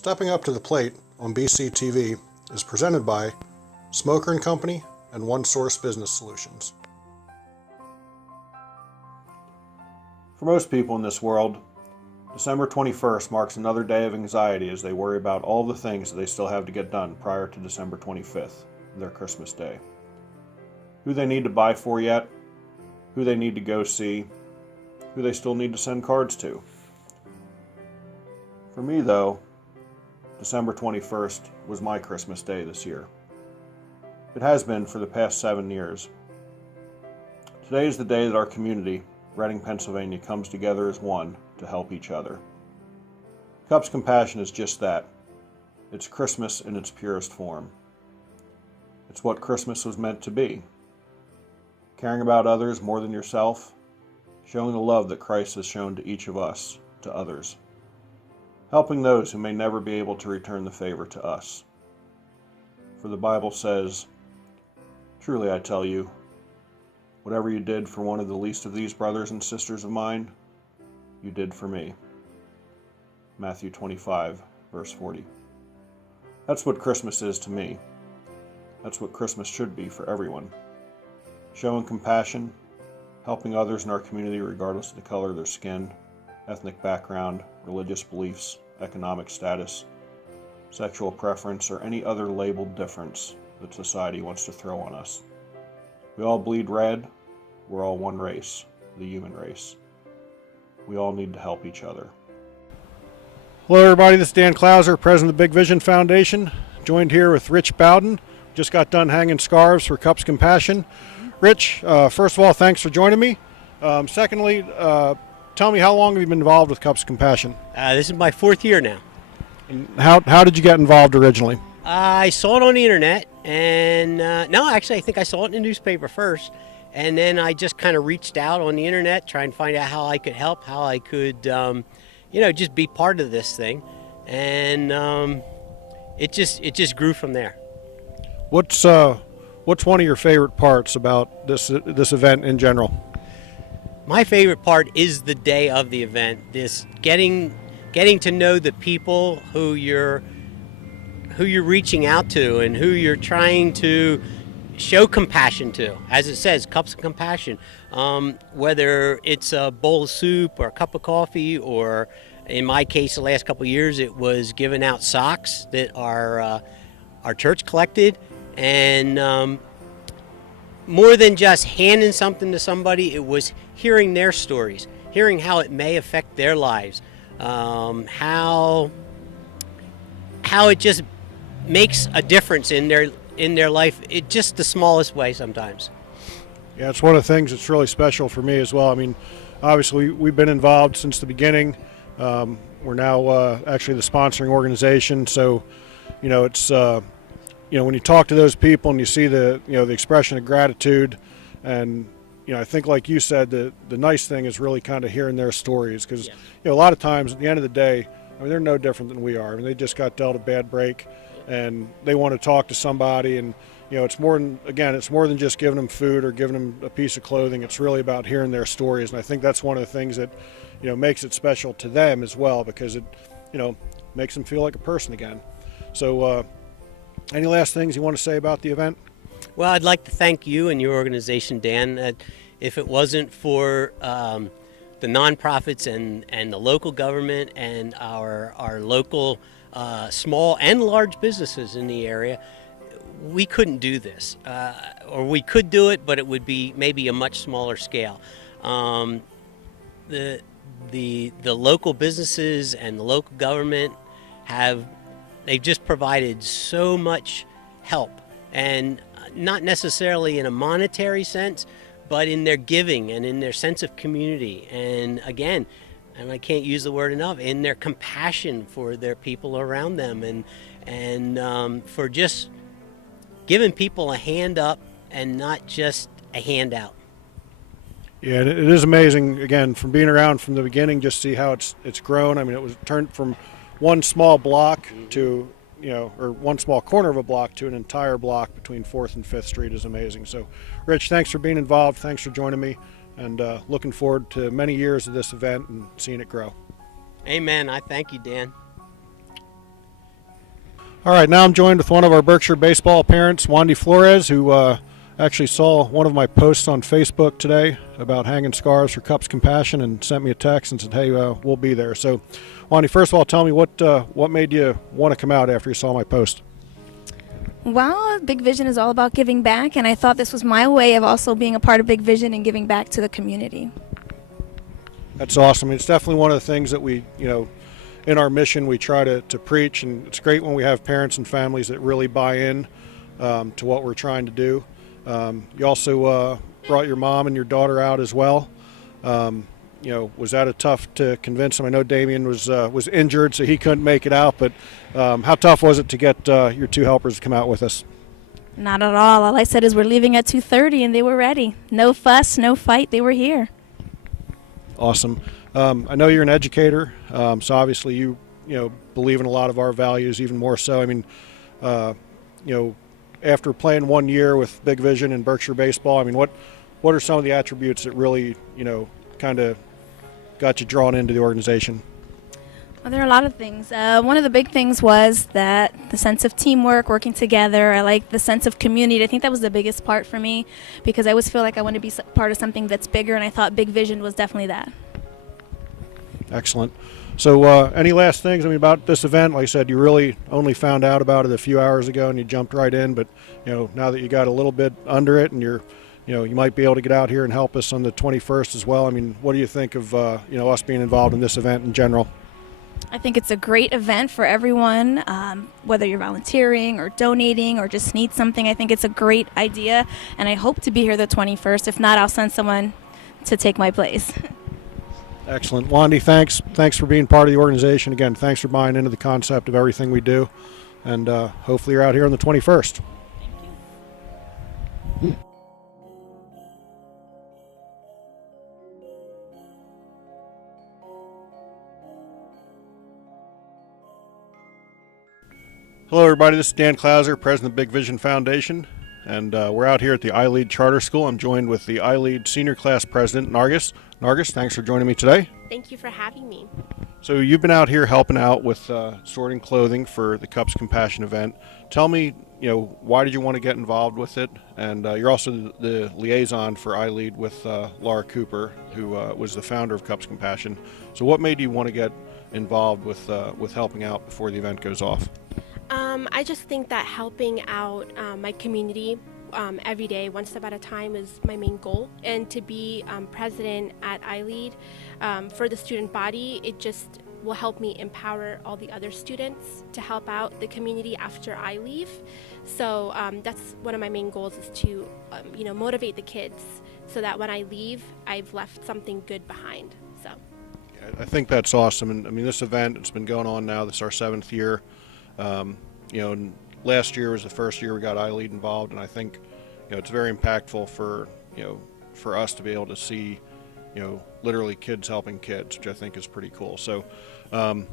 Stepping Up to the Plate on BCTV is presented by Smoker & Company and One Source Business Solutions. For most people in this world, December 21st marks another day of anxiety as they worry about all the things that they still have to get done prior to December 25th, their Christmas day. Who they need to buy for yet, who they need to go see, who they still need to send cards to. For me, though, December 21st was my Christmas day this year. It has been for the past 7 years. Today is the day that our community, Reading, Pennsylvania, comes together as one to help each other. Cups Compassion is just that. It's Christmas in its purest form. It's what Christmas was meant to be. Caring about others more than yourself, showing the love that Christ has shown to each of us, to others. Helping those who may never be able to return the favor to us. For the Bible says, "Truly I tell you, whatever you did for one of the least of these brothers and sisters of mine, you did for me." Matthew 25, verse 40. That's what Christmas is to me. That's what Christmas should be for everyone. Showing compassion, helping others in our community regardless of the color of their skin, ethnic background, religious beliefs, economic status, sexual preference, or any other labeled difference that society wants to throw on us. We all bleed red. We're all one race, the human race. We all need to help each other. Hello everybody, this is Dan Klauser, President of the Big Vision Foundation, joined here with Rich Bowden. Just got done hanging scarves for Cups Compassion. Rich, first of all, thanks for joining me. Secondly, tell me, how long have you been involved with Cups Compassion? This is my 4th year now. And how did you get involved originally? I saw it on the internet, and no, actually I think I saw it in the newspaper first, and then I just kind of reached out on the internet trying to find out how I could help, how I could, just be part of this thing, and it just grew from there. What's one of your favorite parts about this event in general? My favorite part is the day of the event. This getting to know the people who you're reaching out to and who you're trying to show compassion to. As it says, Cups of Compassion. Whether it's a bowl of soup or a cup of coffee, or in my case, the last couple of years, it was giving out socks that our church collected. And more than just handing something to somebody, it was hearing their stories, hearing how it may affect their lives, how it just makes a difference in their life, just the smallest way sometimes. Yeah, it's one of the things that's really special for me as well. I mean, obviously we've been involved since the beginning. We're now actually the sponsoring organization, so it's when you talk to those people and you see the expression of gratitude, and I think, like you said, the nice thing is really kind of hearing their stories, because a lot of times at the end of the day, I mean, they're no different than we are. I mean, they just got dealt a bad break, and they want to talk to somebody, and it's more than just giving them food or giving them a piece of clothing. It's really about hearing their stories, and I think that's one of the things that makes it special to them as well, because it makes them feel like a person again. So any last things you want to say about the event? Well, I'd like to thank you and your organization, Dan. If it wasn't for the nonprofits and the local government and our local small and large businesses in the area, we couldn't do this. Or we could do it, but it would be maybe a much smaller scale. The local businesses and the local government they've just provided so much help, and not necessarily in a monetary sense, but in their giving and in their sense of community. And again, and I can't use the word enough, in their compassion for their people around them, and for just giving people a hand up and not just a handout. Yeah, it is amazing, again, from being around from the beginning, just see how it's grown. I mean, it was turned from one small block to, or one small corner of a block to an entire block between 4th and 5th Street is amazing. So, Rich, thanks for being involved. Thanks for joining me, and looking forward to many years of this event and seeing it grow. Amen. I thank you, Dan. All right, now I'm joined with one of our Berkshire baseball parents, Wanda Flores, who actually saw one of my posts on Facebook today about hanging scarves for Cup's Compassion and sent me a text and said, hey, we'll be there. So, Wanda, first of all, tell me what made you want to come out after you saw my post? Well, Big Vision is all about giving back, and I thought this was my way of also being a part of Big Vision and giving back to the community. That's awesome. It's definitely one of the things that we, in our mission, we try to preach, and it's great when we have parents and families that really buy in to what we're trying to do. You also brought your mom and your daughter out as well. Was that tough to convince them? I know Damien was injured, so he couldn't make it out, but how tough was it to get your two helpers to come out with us? Not at all. All I said is we're leaving at 2:30, and they were ready. No fuss, no fight. They were here. Awesome. I know you're an educator, so obviously you believe in a lot of our values, even more so. I mean, after playing 1 year with Big Vision and Berkshire baseball, I mean, what are some of the attributes that really kind of got you drawn into the organization? Well, there are a lot of things. One of the big things was that the sense of teamwork, working together. I like the sense of community. I think that was the biggest part for me because I always feel like I want to be part of something that's bigger, and I thought Big Vision was definitely that. Excellent. So any last things, about this event? Like I said, you really only found out about it a few hours ago and you jumped right in, but now that you got a little bit under it and you might be able to get out here and help us on the 21st as well. What do you think of us being involved in this event in general? I think it's a great event for everyone, whether you're volunteering or donating or just need something. I think it's a great idea, and I hope to be here the 21st. If not, I'll send someone to take my place. Excellent. Wanda, thanks for being part of the organization. Again, thanks for buying into the concept of everything we do, and hopefully you're out here on the 21st. Thank you. Hello, everybody. This is Dan Klauser, president of Big Vision Foundation, and we're out here at the iLead Charter School. I'm joined with the iLead Senior Class President, Nargis. Nargis, thanks for joining me today. Thank you for having me. So you've been out here helping out with sorting clothing for the Cup's Compassion event. Tell me, why did you want to get involved with it? And you're also the liaison for iLead with Laura Cooper, who was the founder of Cup's Compassion. So what made you want to get involved with helping out before the event goes off? I just think that helping out my community every day, one step at a time, is my main goal. And to be president at iLead for the student body, it just will help me empower all the other students to help out the community after I leave. So that's one of my main goals, is to motivate the kids so that when I leave, I've left something good behind. So I think that's awesome. And this event, it's been going on now. This is our 7th year. And last year was the first year we got iLead involved, and I think it's very impactful for us to be able to see literally kids helping kids, which I think is pretty cool. So going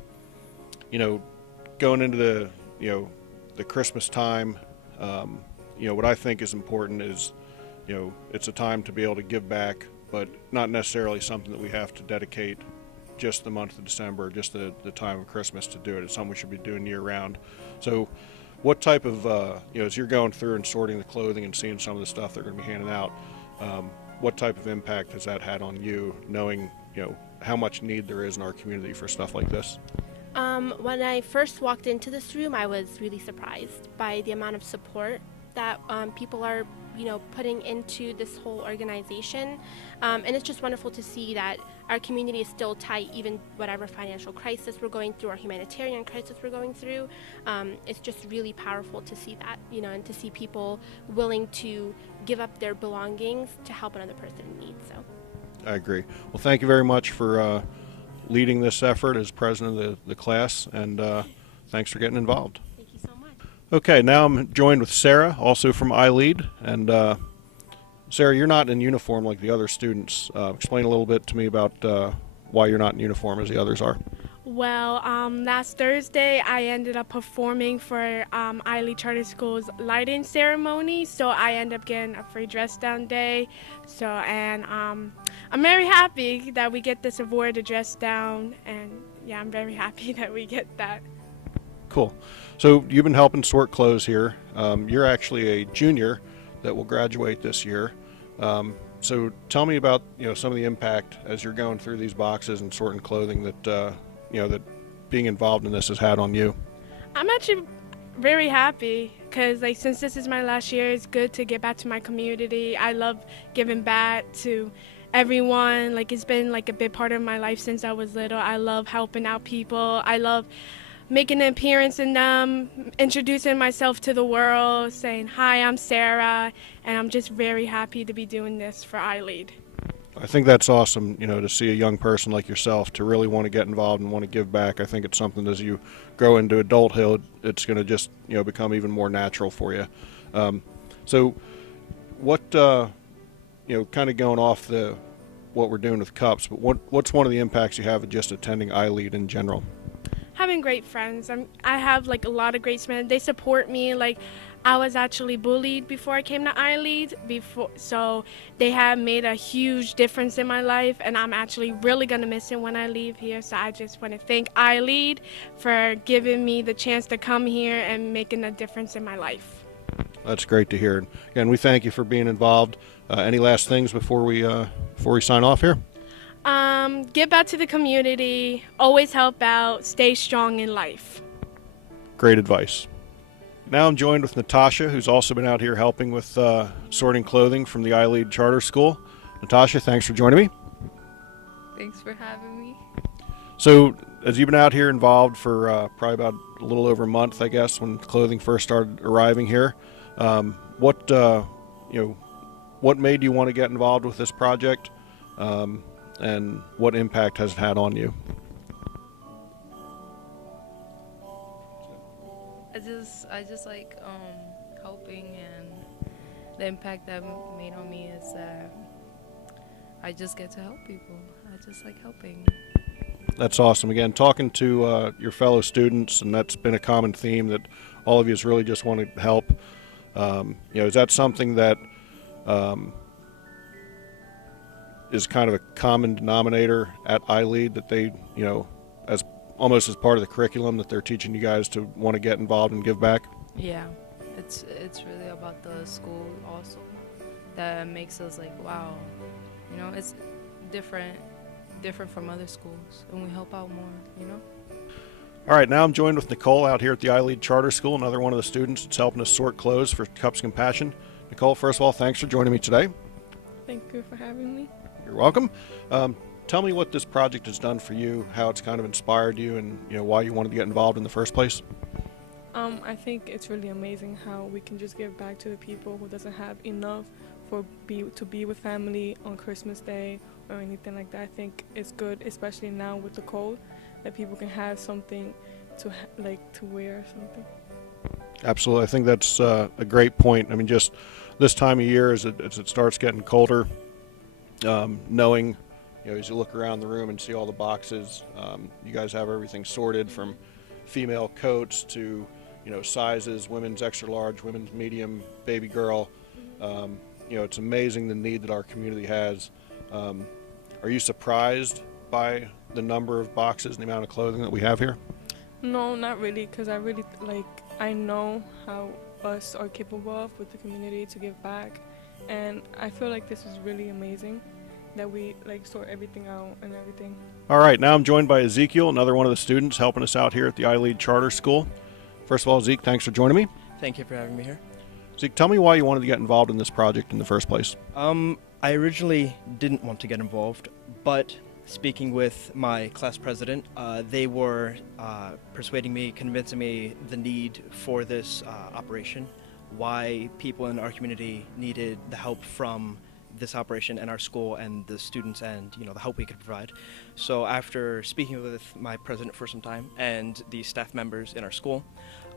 into the Christmas time, what I think is important is it's a time to be able to give back, but not necessarily something that we have to dedicate just the month of December, just the time of Christmas to do it. It's something we should be doing year round. So what type of, as you're going through and sorting the clothing and seeing some of the stuff they're going to be handing out, what type of impact has that had on you, knowing, how much need there is in our community for stuff like this? When I first walked into this room, I was really surprised by the amount of support that people are putting into this whole organization, and it's just wonderful to see that our community is still tight, even whatever financial crisis we're going through or humanitarian crisis we're going through. It's just really powerful to see that, and to see people willing to give up their belongings to help another person in need. So I agree. Well, thank you very much for leading this effort as president of the class, and thanks for getting involved. thank you so much. Okay, now I'm joined with Sarah, also from iLead, and Sarah, you're not in uniform like the other students. Explain a little bit to me about why you're not in uniform as the others are. Well, last Thursday I ended up performing for iLead Charter School's lighting ceremony, so I ended up getting a free dress down day. And I'm very happy that we get this award to dress down, and yeah, I'm very happy that we get that. cool. So you've been helping sort clothes here. You're actually a junior that will graduate this year. So tell me about some of the impact as you're going through these boxes and sorting clothing that that being involved in this has had on you. I'm actually very happy because since this is my last year, it's good to get back to my community. I love giving back to everyone. It's been a big part of my life since I was little. I love helping out people. I love making an appearance in them, introducing myself to the world, saying, hi, I'm Sarah, and I'm just very happy to be doing this for iLead. I think that's awesome, to see a young person like yourself to really want to get involved and want to give back. I think it's something as you grow into adulthood, it's going to just, become even more natural for you. So what, kind of going off what we're doing with cups, but what's one of the impacts you have of just attending iLead in general? Having great friends. I have a lot of great friends. They support me. I was actually bullied before I came to iLead, so they have made a huge difference in my life, and I'm actually really going to miss it when I leave here. So I just want to thank iLead for giving me the chance to come here and making a difference in my life. That's great to hear. Again, we thank you for being involved. Any last things before we sign off here? Give back to the community, always help out, stay strong in life. Great advice. Now I'm joined with Natasha, who's also been out here helping with sorting clothing from the iLead Charter School. Natasha, thanks for joining me. Thanks for having me. So, as you've been out here involved for probably about a little over a month, I guess, when clothing first started arriving here, what made you want to get involved with this project? And what impact has it had on you? I just like helping, and the impact that made on me is that I just get to help people. I just like helping. That's awesome. Again, talking to your fellow students, and that's been a common theme that all of you really just want to help. Is that something that is kind of a common denominator at iLead, that they, as almost as part of the curriculum, that they're teaching you guys to want to get involved and give back? Yeah, it's really about the school also that makes us wow, it's different from other schools, and we help out more, All right, now I'm joined with Nicole out here at the iLead Charter School, another one of the students that's helping us sort clothes for Cups Compassion. Nicole, first of all, thanks for joining me today. Thank you for having me. You're welcome. Tell me what this project has done for you, how it's kind of inspired you, and why you wanted to get involved in the first place. I think it's really amazing how we can just give back to the people who doesn't have enough to be with family on Christmas Day or anything like that. I think it's good, especially now with the cold, that people can have something to wear or something. Absolutely. I think that's a great point. I mean, just this time of year as it starts getting colder, knowing, as you look around the room and see all the boxes, you guys have everything sorted from female coats to, sizes, women's extra large, women's medium, baby girl. It's amazing the need that our community has. Are you surprised by the number of boxes and the amount of clothing that we have here? No, not really, because I know how us are capable of with the community to give back, and I feel like this is really amazing that we sort everything out and everything. All right, now I'm joined by Ezekiel, another one of the students helping us out here at the iLead Charter School. First of all, Zeke, thanks for joining me. Thank you for having me here. Zeke, tell me why you wanted to get involved in this project in the first place. I originally didn't want to get involved, but speaking with my class president, they were persuading me, convincing me the need for this operation, why people in our community needed the help from this operation and our school and the students and the help we could provide. So after speaking with my president for some time and the staff members in our school,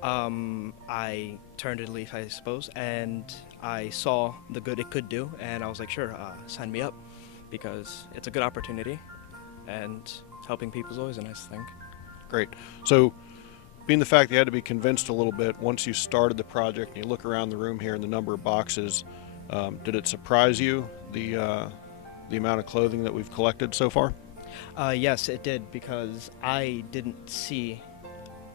I turned a leaf, I suppose, and I saw the good it could do, and I was like, sure, sign me up, because it's a good opportunity, and helping people is always a nice thing. Great. So being the fact that you had to be convinced a little bit once you started the project and you look around the room here and the number of boxes, did it surprise you, the amount of clothing that we've collected so far? Yes, it did, because I didn't see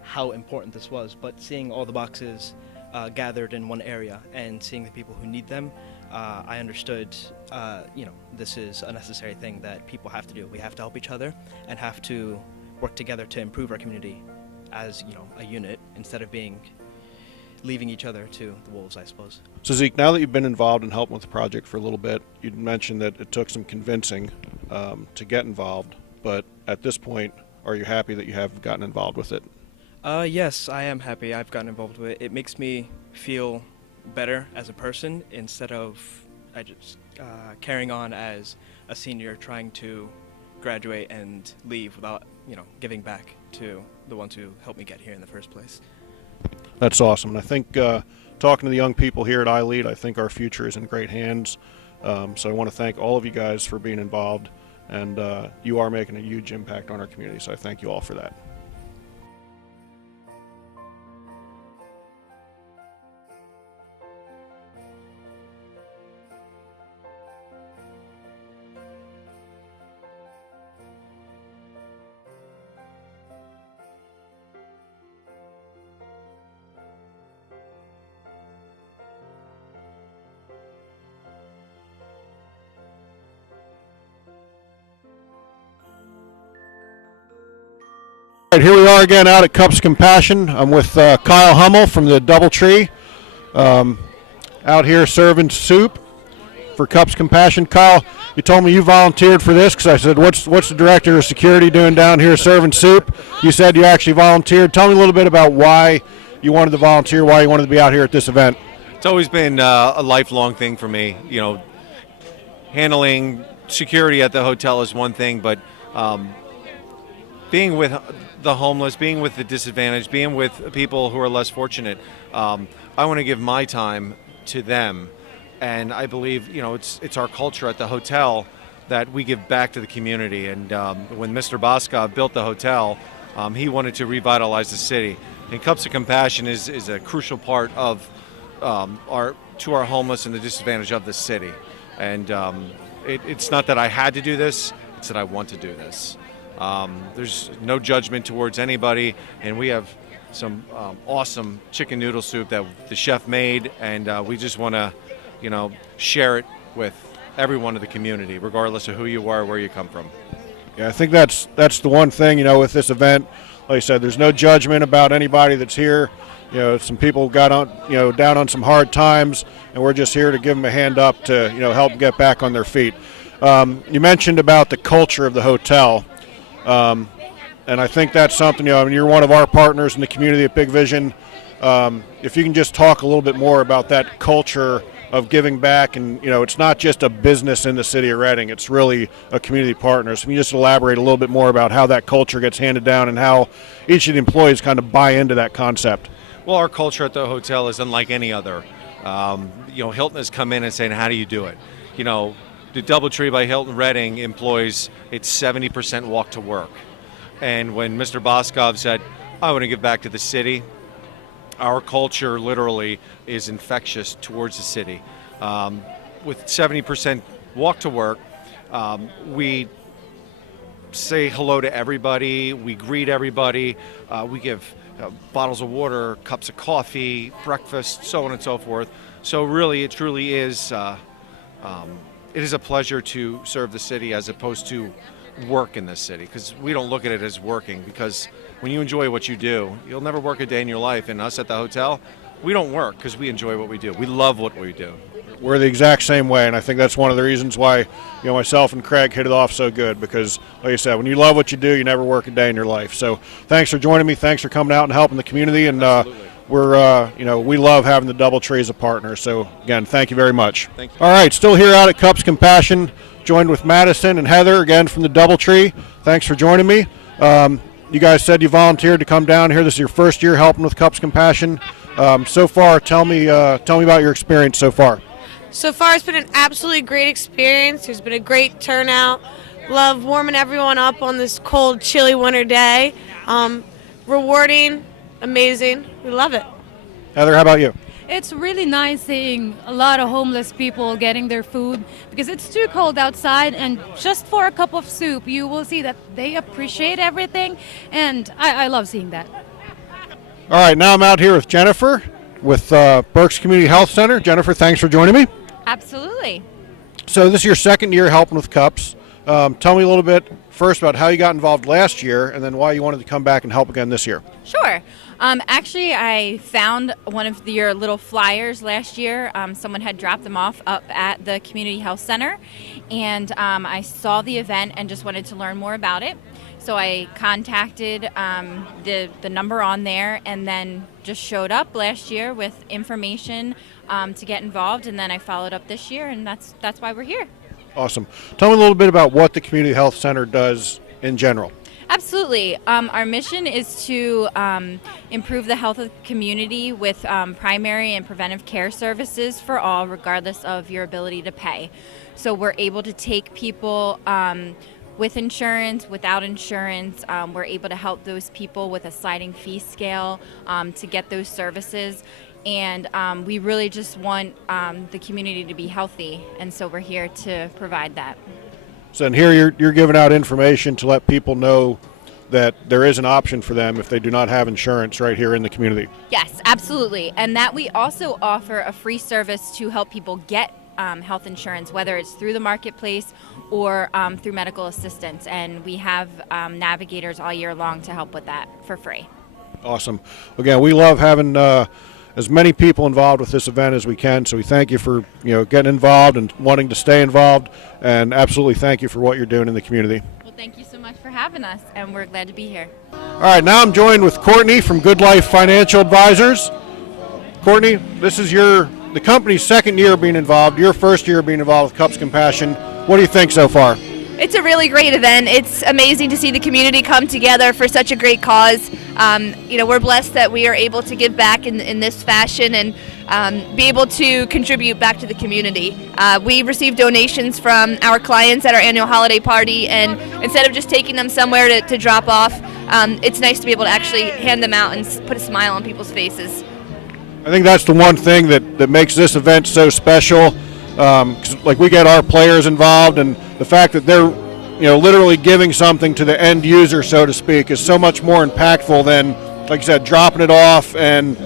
how important this was, but seeing all the boxes gathered in one area and seeing the people who need them, I understood, this is a necessary thing that people have to do. We have to help each other and have to work together to improve our community as, a unit instead of leaving each other to the wolves, I suppose. So Zeke, now that you've been involved in helping with the project for a little bit, you mentioned that it took some convincing to get involved, but at this point, are you happy that you have gotten involved with it? Yes, I am happy I've gotten involved with it. It makes me feel better as a person instead of carrying on as a senior trying to graduate and leave without, giving back to the ones who helped me get here in the first place. That's awesome. And I think talking to the young people here at iLead, I think our future is in great hands. So I want to thank all of you guys for being involved, and you are making a huge impact on our community, so I thank you all for that. All right, here we are again out at Cups Compassion. I'm with Kyle Hummel from the Doubletree, out here serving soup for Cups Compassion. Kyle, you told me you volunteered for this because I said, what's the director of security doing down here serving soup? You said you actually volunteered. Tell me a little bit about why you wanted to volunteer, why you wanted to be out here at this event. It's always been a lifelong thing for me. Handling security at the hotel is one thing, but being with the homeless, being with the disadvantaged, being with people who are less fortunate, I want to give my time to them. And I believe, it's our culture at the hotel that we give back to the community. And when Mr. Boskov built the hotel, he wanted to revitalize the city. And Cups of Compassion is a crucial part of our homeless and the disadvantaged of the city. And it's not that I had to do this, it's that I want to do this. There's no judgment towards anybody, and we have some awesome chicken noodle soup that the chef made, and we just want to, share it with everyone in the community, regardless of who you are, where you come from. Yeah, I think that's the one thing, with this event. Like I said, there's no judgment about anybody that's here. Some people got on, down on some hard times, and we're just here to give them a hand up to, help them get back on their feet. You mentioned about the culture of the hotel. And I think that's something, you're one of our partners in the community at Big Vision. If you can just talk a little bit more about that culture of giving back, and, it's not just a business in the city of Reading, it's really a community partner. So can you just elaborate a little bit more about how that culture gets handed down and how each of the employees kind of buy into that concept? Well, our culture at the hotel is unlike any other. Hilton has come in and saying, how do you do it? The Doubletree by Hilton Reading employs, it's 70% walk to work. And when Mr. Boskov said, I want to give back to the city, our culture literally is infectious towards the city. With 70% walk to work, we say hello to everybody, we greet everybody, we give bottles of water, cups of coffee, breakfast, so on and so forth. So really, it truly is it is a pleasure to serve the city as opposed to work in this city, because we don't look at it as working, because when you enjoy what you do, you'll never work a day in your life. And us at the hotel, we don't work because we enjoy what we do. We love what we do. We're the exact same way, and I think that's one of the reasons why myself and Craig hit it off so good, because like I said, when you love what you do, you never work a day in your life. So thanks for joining me. Thanks for coming out and helping the community, and we're we love having the Doubletree as a partner. So again, thank you very much. Thank you. All right, still here out at Cups Compassion, joined with Madison and Heather again from the Doubletree. Thanks for joining me. You guys said you volunteered to come down here. This is your first year helping with Cups Compassion. So far, tell me about your experience so far. So far, it's been an absolutely great experience. There's been a great turnout. Love warming everyone up on this cold, chilly winter day. Rewarding, amazing. We love it. Heather, how about you? It's really nice seeing a lot of homeless people getting their food, because it's too cold outside, and just for a cup of soup, you will see that they appreciate everything, and I love seeing that. All right, now I'm out here with Jennifer with Berks Community Health Center. Jennifer, thanks for joining me. Absolutely. So this is your second year helping with cups. Tell me a little bit first about how you got involved last year and then why you wanted to come back and help again this year. Sure. Actually, I found one of your little flyers last year. Someone had dropped them off up at the Community Health Center, and I saw the event and just wanted to learn more about it. So I contacted the number on there and then just showed up last year with information to get involved, and then I followed up this year, and that's why we're here. Awesome. Tell me a little bit about what the Community Health Center does in general. Absolutely. Our mission is to improve the health of the community with primary and preventive care services for all, regardless of your ability to pay. So we're able to take people with insurance, without insurance. We're able to help those people with a sliding fee scale to get those services. And we really just want the community to be healthy, and so we're here to provide that. So and here you're giving out information to let people know that there is an option for them if they do not have insurance right here in the community. Yes, absolutely. And that we also offer a free service to help people get health insurance, whether it's through the marketplace or through medical assistance. And we have navigators all year long to help with that for free. Awesome. Again, we love having as many people involved with this event as we can, so we thank you for getting involved and wanting to stay involved, and absolutely thank you for what you're doing in the community. Well, thank you so much for having us, and we're glad to be here. All right, now I'm joined with Courtney from Good Life Financial Advisors. Courtney, this is the company's second year being involved, your first year being involved with Cups Compassion. What do you think so far? It's a really great event. It's amazing to see the community come together for such a great cause. We're blessed that we are able to give back in this fashion and be able to contribute back to the community. We receive donations from our clients at our annual holiday party, and instead of just taking them somewhere to drop off, it's nice to be able to actually hand them out and put a smile on people's faces. I think that's the one thing that makes this event so special. 'Cause like we get our players involved, and the fact that they're literally giving something to the end user, so to speak, is so much more impactful than, like you said, dropping it off and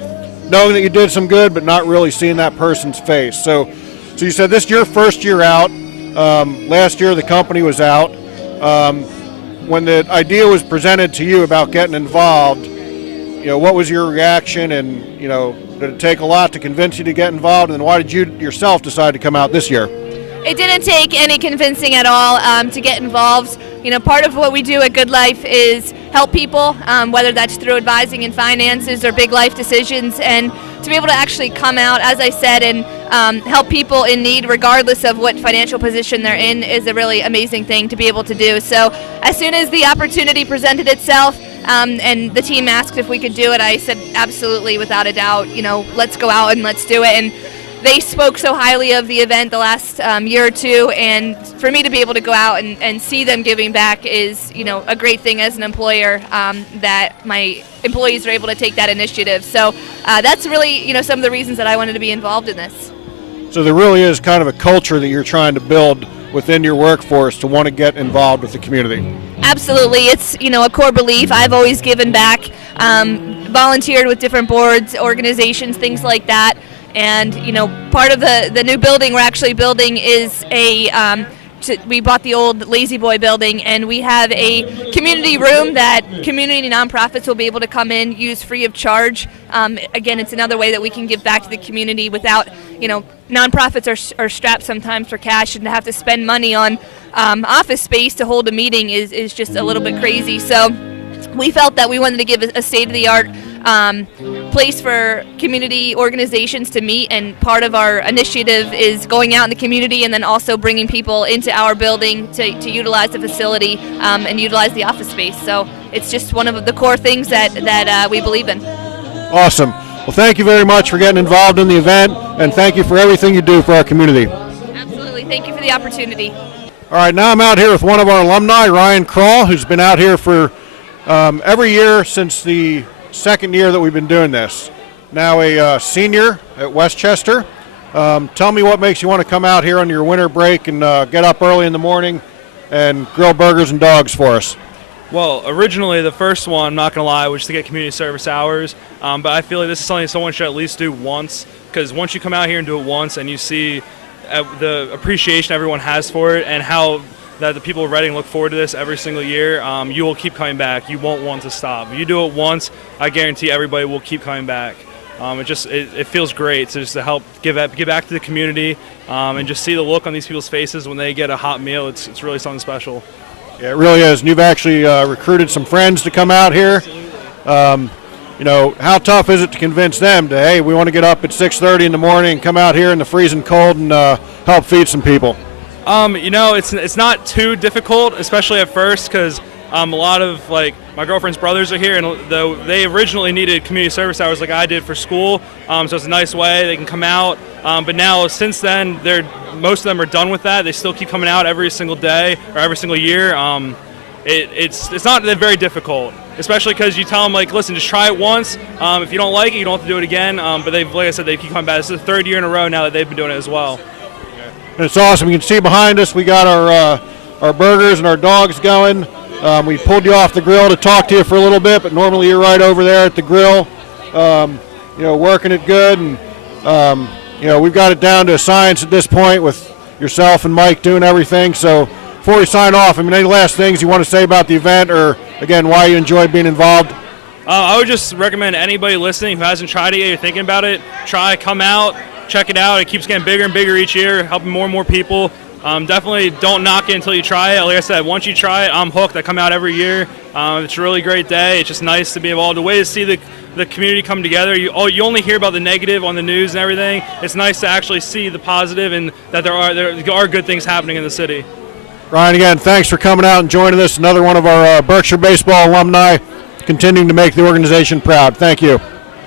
knowing that you did some good but not really seeing that person's face. So you said this is your first year out. Last year the company was out. When the idea was presented to you about getting involved, what was your reaction, and did it take a lot to convince you to get involved, and then why did you yourself decide to come out this year? It didn't take any convincing at all to get involved. Part of what we do at Good Life is help people, whether that's through advising in finances or big life decisions, and to be able to actually come out, as I said, and help people in need regardless of what financial position they're in is a really amazing thing to be able to do. So as soon as the opportunity presented itself, and the team asked if we could do it, I said absolutely, without a doubt, let's go out and let's do it. And they spoke so highly of the event the last year or two, and for me to be able to go out and see them giving back is a great thing as an employer, that my employees are able to take that initiative. So that's really some of the reasons that I wanted to be involved in this. So there really is kind of a culture that you're trying to build within your workforce to want to get involved with the community. Absolutely. It's a core belief. I've always given back, volunteered with different boards, organizations, things like that. And part of the new building we're actually building is we bought the old Lazy Boy building, and we have a community room that community nonprofits will be able to come in, use free of charge. Again, it's another way that we can give back to the community without, nonprofits are strapped sometimes for cash, and to have to spend money on office space to hold a meeting is just a little bit crazy. So we felt that we wanted to give a state-of-the-art place for community organizations to meet, and part of our initiative is going out in the community and then also bringing people into our building to utilize the facility and utilize the office space. So it's just one of the core things that we believe in. Awesome. Well, thank you very much for getting involved in the event, and thank you for everything you do for our community. Absolutely. Thank you for the opportunity. All right, now I'm out here with one of our alumni, Ryan Kroll, who's been out here for every year since the second year that we've been doing this. Now a senior at Westchester. Tell me what makes you want to come out here on your winter break and get up early in the morning and grill burgers and dogs for us. Well, originally the first one, I'm not going to lie, was to get community service hours, but I feel like this is something someone should at least do once, because once you come out here and do it once and you see the appreciation everyone has for it and how that the people of Reading look forward to this every single year, you will keep coming back. You won't want to stop. If you do it once, I guarantee everybody will keep coming back. It feels great to help give back to the community, and just see the look on these people's faces when they get a hot meal. It's really something special. Yeah, it really is. And you've actually recruited some friends to come out here. How tough is it to convince them to, hey, we want to get up at 6:30 in the morning and come out here in the freezing cold and help feed some people? It's not too difficult, especially at first, because a lot of my girlfriend's brothers are here, and they originally needed community service hours like I did for school, so it's a nice way they can come out. But now, since then, most of them are done with that. They still keep coming out every single day or every single year. It's not very difficult, especially because you tell them, listen, just try it once. If you don't like it, you don't have to do it again. But like I said, they keep coming back. This is the third year in a row now that they've been doing it as well. And it's awesome. You can see behind us, we got our burgers and our dogs going. We pulled you off the grill to talk to you for a little bit, but normally you're right over there at the grill, working it good. And, we've got it down to a science at this point with yourself and Mike doing everything. So before we sign off, any last things you want to say about the event, or, again, why you enjoyed being involved? I would just recommend anybody listening who hasn't tried it yet, you're thinking about it, come out, check it out. It keeps getting bigger and bigger each year, helping more and more people. Definitely don't knock it until you try it. Like I said, once you try it, I'm hooked. I come out every year. It's a really great day. It's just nice to be involved. The way to see the community come together. You only hear about the negative on the news and everything. It's nice to actually see the positive and that there are good things happening in the city. Ryan, again, thanks for coming out and joining us. Another one of our Berkshire baseball alumni, continuing to make the organization proud. Thank you.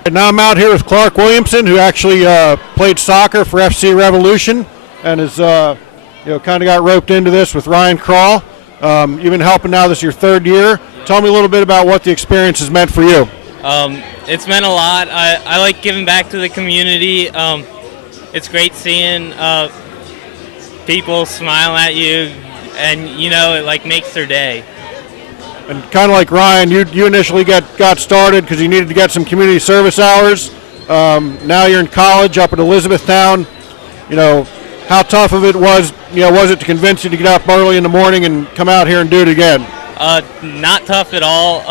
And now I'm out here with Clarke Williamson, who actually played soccer for FC Revolution and is kind of got roped into this with Ryan Crawl. You've been helping now. This is your third year. Tell me a little bit about what the experience has meant for you. It's meant a lot. I like giving back to the community. It's great seeing people smile at you, and it makes their day. And kind of like Ryan, you initially got started because you needed to get some community service hours. Now you're in college up at Elizabethtown. How tough of it was it to convince you to get up early in the morning and come out here and do it again? Not tough at all.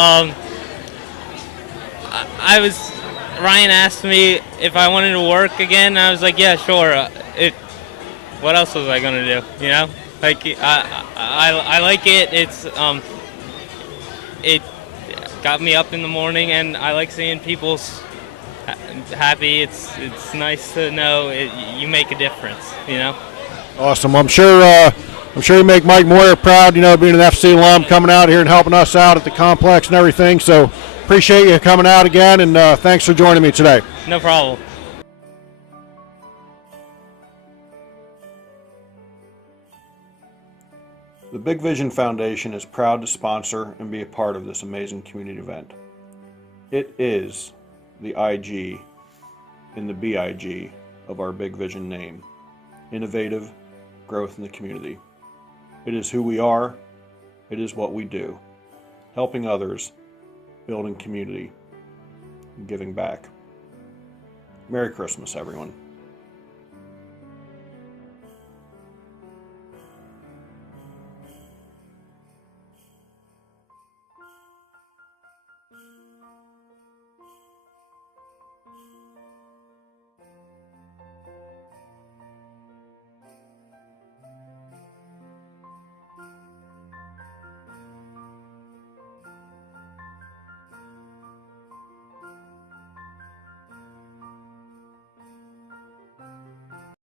Ryan asked me if I wanted to work again, and I was like, yeah, sure. What else was I going to do? I like it. It got me up in the morning, and I like seeing people happy. It's nice to know you make a difference. Awesome. I'm sure you make Mike Moyer proud. Being an FC alum, coming out here and helping us out at the complex and everything. So appreciate you coming out again, and thanks for joining me today. No problem. The Big Vision Foundation is proud to sponsor and be a part of this amazing community event. It is the IG in the BIG of our Big Vision name. Innovative growth in the community. It is who we are. It is what we do. Helping others, building community, and giving back. Merry Christmas, everyone.